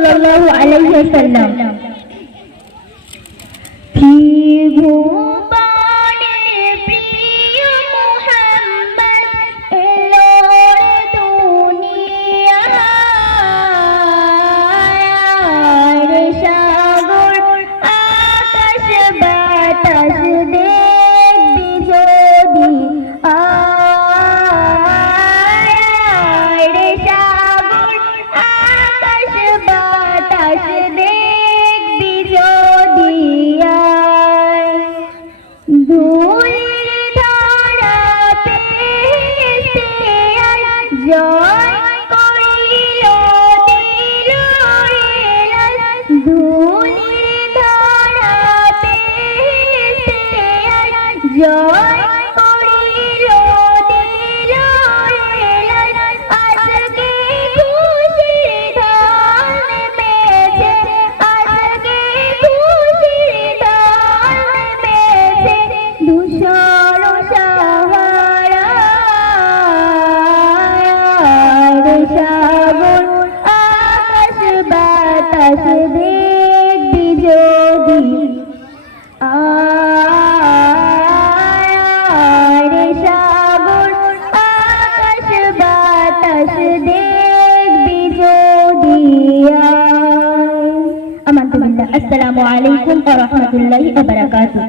সাল্লাল্লাহু আলাইহি ওয়াসাল্লাম। জয় করিল দিল ধুলির ধরাতে জয় করিল দিল আজকে খুশির ধান মেজে আজকে খুশির ধান মেজে ধূসর সাহারা সাগর আকাশ বাতাস দেখবি যদি সাগর আকাশ বাতাস দেখবি যদি আমানতুবিল্লাহ। আসসালামু আলাইকুম ওয়া রাহমাতুল্লাহি ওয়া বারাকাতুহু।